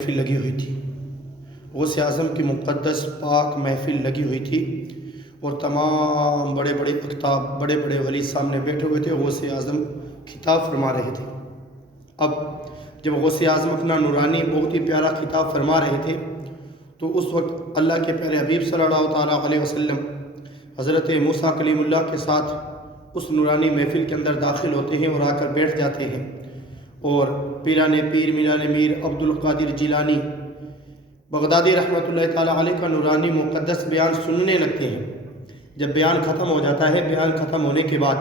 محفل لگی ہوئی تھی، غوث اعظم کی مقدس پاک محفل لگی ہوئی تھی اور تمام بڑے بڑے اقطاب بڑے بڑے ولی سامنے بیٹھے ہوئے تھے۔ غوث اعظم خطاب فرما رہے تھے۔ اب جب غوث اعظم اپنا نورانی بہت ہی پیارا خطاب فرما رہے تھے تو اس وقت اللہ کے پیارے حبیب صلی اللہ تعالیٰ علیہ وسلم حضرت موسیٰ کلیم اللہ کے ساتھ اس نورانی محفل کے اندر داخل ہوتے ہیں اور آ کر بیٹھ جاتے ہیں، اور پیران پیر میران میر عبد القادر جیلانی بغدادی رحمۃ اللہ تعالیٰ علیہ کا نورانی مقدس بیان سننے لگتے ہیں۔ جب بیان ختم ہو جاتا ہے، بیان ختم ہونے کے بعد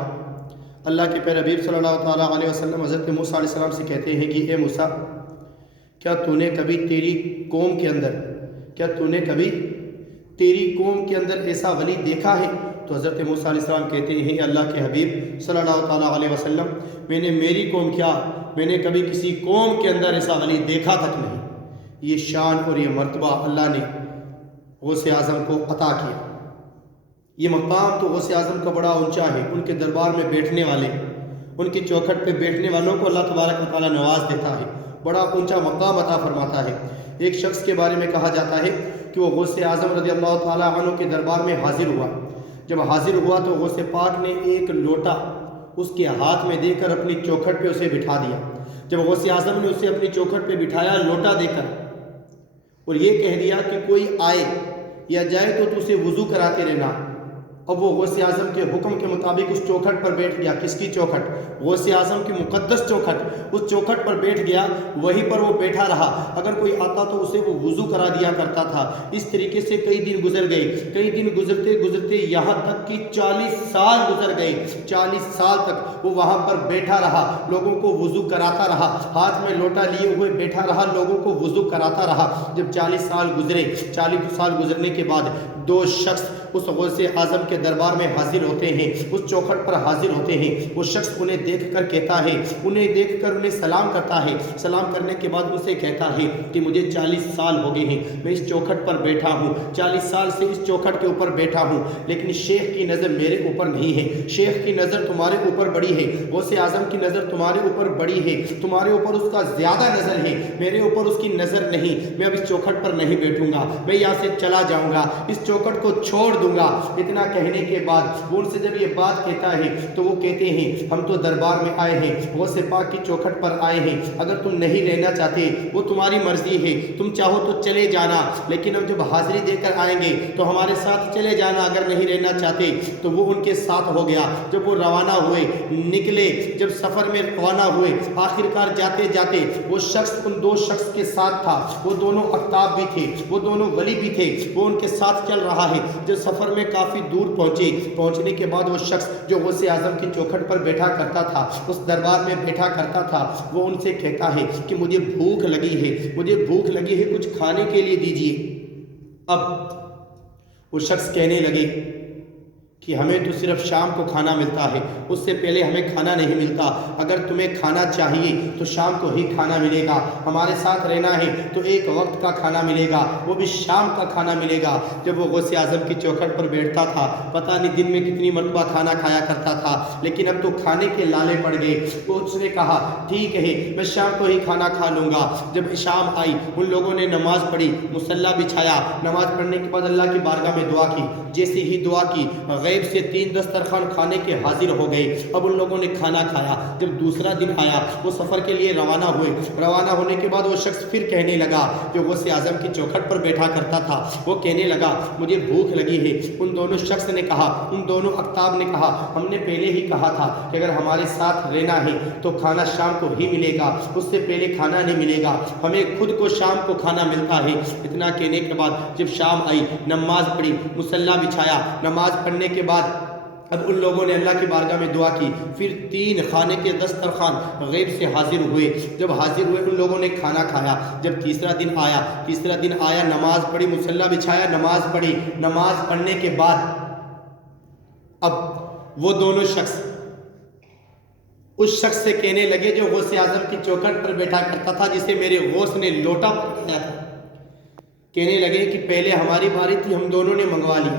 اللہ کے پیارے حبیب صلی اللہ تعالیٰ علیہ وسلم حضرت موسیٰ علیہ السلام سے کہتے ہیں کہ اے موسیٰ، کیا تو نے کبھی تیری قوم کے اندر ایسا ولی دیکھا ہے؟ تو حضرت موسیٰ علیہ السلام کہتے ہیں کہ اللہ کے حبیب صلی اللہ تعالیٰ علیہ وسلم، میری قوم کیا، میں نے کبھی کسی قوم کے اندر ایسا ولی دیکھا تک نہیں۔ یہ شان اور یہ مرتبہ اللہ نے غوث اعظم کو عطا کیا۔ یہ مقام تو غوث اعظم کا بڑا اونچا ہے، ان کے دربار میں بیٹھنے والے، ان کی چوکھٹ پہ بیٹھنے والوں کو اللہ تبارک و تعالیٰ نواز دیتا ہے، بڑا اونچا مقام عطا فرماتا ہے۔ ایک شخص کے بارے میں کہا جاتا ہے کہ وہ غوث اعظم رضی اللہ تعالیٰ عنہ کے دربار میں حاضر ہوا۔ جب حاضر ہوا تو غوث پاک نے ایک لوٹا اس کے ہاتھ میں دے کر اپنی چوکھٹ پہ اسے بٹھا دیا۔ جب غوث اعظم نے اسے اپنی چوکھٹ پہ بٹھایا لوٹا دے کر، اور یہ کہہ دیا کہ کوئی آئے یا جائے تو اسے وضو کراتے رہنا۔ اب وہ غوث اعظم کے حکم کے مطابق اس چوکھٹ پر بیٹھ گیا۔ کس کی چوکھٹ؟ غوث اعظم کی مقدس چوکھٹ۔ اس چوکھٹ پر بیٹھ گیا، وہیں پر وہ بیٹھا رہا۔ اگر کوئی آتا تو اسے وہ وضو کرا دیا کرتا تھا۔ اس طریقے سے کئی دن گزر گئے۔ کئی دن گزرتے گزرتے یہاں تک کہ 40 سال گزر گئے۔ 40 سال تک وہ وہاں پر بیٹھا رہا، لوگوں کو وضو کراتا رہا، ہاتھ میں لوٹا لیے ہوئے بیٹھا رہا، لوگوں کو وضو کراتا رہا۔ جب 40 سال گزرے، 40 سال گزرنے کے بعد دو شخص اس غوث اعظم کے دربار میں حاضر ہوتے ہیں، اس چوکھٹ پر حاضر ہوتے ہیں۔ وہ شخص انہیں دیکھ کر کہتا ہے، انہیں دیکھ کر انہیں سلام کرتا ہے۔ سلام کرنے کے بعد ان سے کہتا ہے کہ مجھے 40 سال ہو گئے ہیں، میں اس چوکھٹ پر بیٹھا ہوں، 40 سال سے اس چوکھٹ کے اوپر بیٹھا ہوں، لیکن شیخ کی نظر میرے اوپر نہیں ہے۔ شیخ کی نظر تمہارے اوپر بڑی ہے، غوث اعظم کی نظر تمہارے اوپر بڑی ہے، تمہارے اوپر اس کا زیادہ نظر ہے، میرے اوپر اس کی نظر نہیں۔ میں اب اس چوکھٹ پر نہیں بیٹھوں گا، میں یہاں سے چلا جاؤں گا، اس چوکھٹ کو چھوڑ دوں گا۔ اتنا کہنے کے بعد وہ ان سے جب یہ بات کہتا ہے تو وہ کہتے ہیں ہم تو دربار میں آئے ہیں، غوث پاک کی چوکھٹ پر آئے ہیں، اگر تم نہیں رہنا چاہتے وہ تمہاری مرضی ہے، تم چاہو تو چلے جانا، لیکن اب جب حاضری دے کر آئیں گے تو ہمارے ساتھ چلے جانا، اگر نہیں رہنا چاہتے۔ تو وہ ان کے ساتھ ہو گیا۔ جب وہ روانہ ہوئے، نکلے، جب سفر میں روانہ ہوئے، آخرکار جاتے جاتے وہ شخص ان دو شخص کے ساتھ تھا، وہ دونوں اقطاب بھی تھے، وہ دونوں ولی بھی تھے، وہ ان کے ساتھ چل رہا ہے۔ جب سفر میں کافی دور پہنچنے کے بعد وہ شخص جو غوث اعظم کی چوکھٹ پر بیٹھا کرتا تھا، اس دربار میں بیٹھا کرتا تھا، وہ ان سے کہتا ہے کہ مجھے بھوک لگی ہے، کچھ کھانے کے لیے دیجیے۔ اب وہ شخص کہنے لگے کہ ہمیں تو صرف شام کو کھانا ملتا ہے، اس سے پہلے ہمیں کھانا نہیں ملتا، اگر تمہیں کھانا چاہیے تو شام کو ہی کھانا ملے گا، ہمارے ساتھ رہنا ہے تو ایک وقت کا کھانا ملے گا، وہ بھی شام کا کھانا ملے گا۔ جب وہ غوث اعظم کی چوکھٹ پر بیٹھتا تھا، پتہ نہیں دن میں کتنی مرتبہ کھانا کھایا کرتا تھا، لیکن اب تو کھانے کے لالے پڑ گئے۔ تو اس نے کہا ٹھیک ہے، میں شام کو ہی کھانا کھا لوں گا۔ جب شام آئی، ان لوگوں نے نماز پڑھی، مصلی بچھایا، نماز پڑھنے کے بعد اللہ کی بارگاہ میں دعا کی۔ جیسے ہی دعا کی، غیب سے 3 دسترخوان کھانے کے حاضر ہو گئے۔ اب ان لوگوں نے کھانا کھایا۔ جب دوسرا دن آیا، وہ سفر کے لیے روانہ ہوئے۔ روانہ ہونے کے بعد وہ شخص پھر کہنے لگا، جو غوث اعظم کی چوکھٹ پر بیٹھا کرتا تھا، وہ کہنے لگا مجھے بھوک لگی ہے۔ ان دونوں شخص نے کہا، ان دونوں اقطاب نے کہا، ہم نے پہلے ہی کہا تھا کہ اگر ہمارے ساتھ رہنا ہے تو کھانا شام کو ہی ملے گا، اس سے پہلے کھانا نہیں ملے گا، ہمیں خود کو شام کو کھانا ملتا ہے۔ اتنا کہنے کے بعد جب شام آئی، نماز پڑھی، مصلی بچھایا، نماز پڑھنے کے بعد اب ان لوگوں نے اللہ کی بارگاہ میں دعا کی۔ پھر 3 کھانے کے دسترخوان غیب سے حاضر ہوئے۔ جب حاضر ہوئے، ان لوگوں نے کھانا کھایا۔ جب تیسرا دن آیا، نماز پڑھی، مصلی بچھایا، نماز پڑھی۔ نماز پڑھنے کے بعد اب وہ دونوں شخص اس شخص سے کہنے لگے جو غوث اعظم کی چوکھٹ پر بیٹھا کرتا تھا، جسے میرے غوث نے لوٹا پکڑایا تھا، کہنے لگے کہ پہلے ہماری باری تھی، ہم دونوں نے منگوا لی،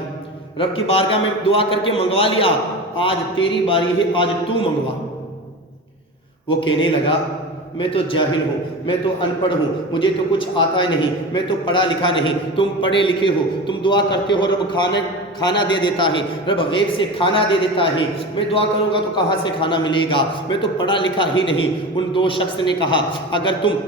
رب کی بارگاہ میں دعا کر کے منگوا لیا، آج تیری باری ہے، آج تو منگوا۔ وہ کہنے لگا میں تو جاہل ہوں، میں تو ان پڑھ ہوں، مجھے تو کچھ آتا ہی نہیں، میں تو پڑھا لکھا نہیں، تم پڑھے لکھے ہو، تم دعا کرتے ہو رب کھانا دے دیتا ہے، رب غیب سے کھانا دے دیتا ہے، میں دعا کروں گا تو کہاں سے کھانا ملے گا، میں تو پڑھا لکھا ہی نہیں۔ ان دو شخص نے کہا اگر تم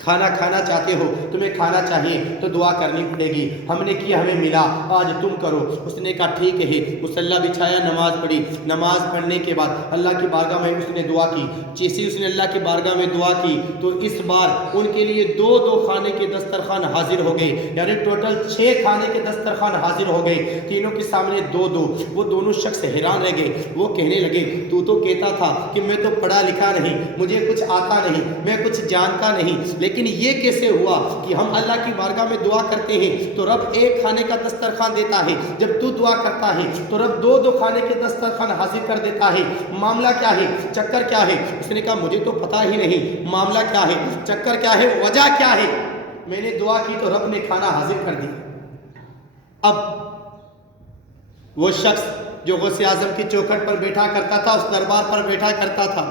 کھانا کھانا چاہتے ہو، تمہیں کھانا چاہیے تو دعا کرنی پڑے گی، ہم نے کیا ہمیں ملا، آج تم کرو۔ اس نے کہا ٹھیک ہے، مصلی بچھایا، نماز پڑھی، نماز پڑھنے کے بعد اللہ کی بارگاہ میں اس نے دعا کی، جیسے اس نے اللہ کی بارگاہ میں دعا کی تو اس بار ان کے لیے دو کھانے کے دسترخوان حاضر ہو گئے، یعنی ٹوٹل 6 کھانے کے دسترخوان حاضر ہو گئے، تینوں کے سامنے دو۔ وہ دونوں شخص حیران رہ گئے، وہ کہنے لگے تو کہتا تھا کہ میں تو پڑھا لکھا نہیں، مجھے کچھ آتا نہیں، میں کچھ جانتا نہیں، لیکن یہ کیسے ہوا کہ ہم اللہ کی بارگاہ میں دعا کرتے ہیں تو رب ایک کھانے کا دسترخوان دیتا ہے، جب تو دعا کرتا ہے تو رب دو کھانے کے دسترخوان حاضر کر دیتا ہے، معاملہ کیا ہے، چکر کیا ہے؟ اس نے کہا مجھے تو پتہ ہی نہیں، معاملہ کیا ہے، چکر کیا ہے، وجہ کیا ہے؟ میں نے دعا کی تو رب نے کھانا حاضر کر دیا۔ اب وہ شخص جو غوث اعظم کی چوکھٹ پر بیٹھا کرتا تھا، اس دربار پر بیٹھا کرتا تھا،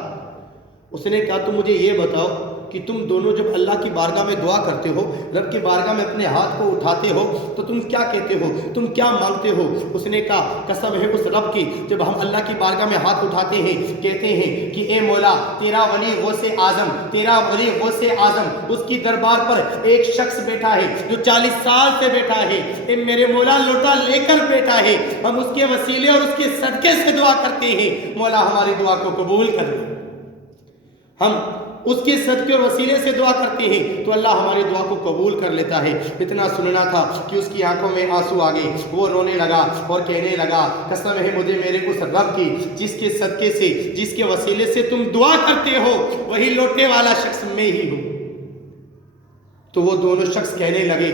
اس نے کہا تم مجھے یہ بتاؤ کہ تم دونوں جب اللہ کی بارگاہ میں دعا کرتے ہو، رب کی بارگاہ میں اپنے ہاتھ کو اٹھاتے ہو تو تم کیا کہتے ہو، تم کیا مانگتے ہو؟ اس نے کہا قسم ہے اس رب کی، جب ہم اللہ کی بارگاہ میں ہاتھ اٹھاتے ہیں کہتے ہیں کہ اے مولا تیرا ولی غوث اعظم، تیرا ولی غوث اعظم، اس کی دربار پر ایک شخص بیٹھا ہے جو 40 سال سے بیٹھا ہے، اے میرے مولا لوٹا لے کر بیٹھا ہے، ہم اس کے وسیلے اور اس کے صدقے سے دعا کرتے ہیں، مولا ہماری دعا کو قبول کر لے۔ ہم اس کے صدقے اور وسیلے سے دعا کرتے ہیں تو اللہ ہماری دعا کو قبول کر لیتا ہے۔ اتنا سننا تھا کہ اس کی آنکھوں میں آنسو آ گئے، وہ رونے لگا اور کہنے لگا قسم ہے مجھے میرے اس رب کی جس کے صدقے سے، جس کے وسیلے سے تم دعا کرتے ہو، وہی لوٹنے والا شخص میں ہی ہوں۔ تو وہ دونوں شخص کہنے لگے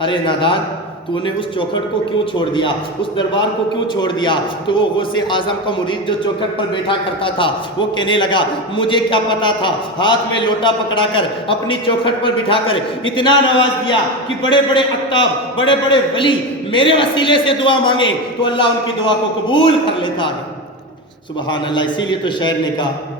ارے نادان، تو نے اس چوکھٹ کو کیوں چھوڑ دیا، اس دربار کو کیوں چھوڑ دیا؟ تو وہ غوث اعظم کا مرید جو چوکھٹ پر بیٹھا کرتا تھا وہ کہنے لگا مجھے کیا پتا تھا، ہاتھ میں لوٹا پکڑا کر اپنی چوکھٹ پر بٹھا کر اتنا نواز دیا کہ بڑے بڑے اقطاب، بڑے بڑے ولی میرے وسیلے سے دعا مانگے تو اللہ ان کی دعا کو قبول کر لیتا ہے۔ سبحان اللہ۔ اسی لیے تو شاعر نے کہا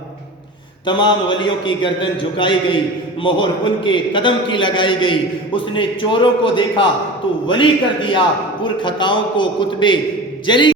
تمام ولیوں کی گردن جھکائی گئی، مہر ان کے قدم کی لگائی گئی، اس نے چوروں کو دیکھا تو ولی کر دیا، پر خطاؤں کو کتبے جلی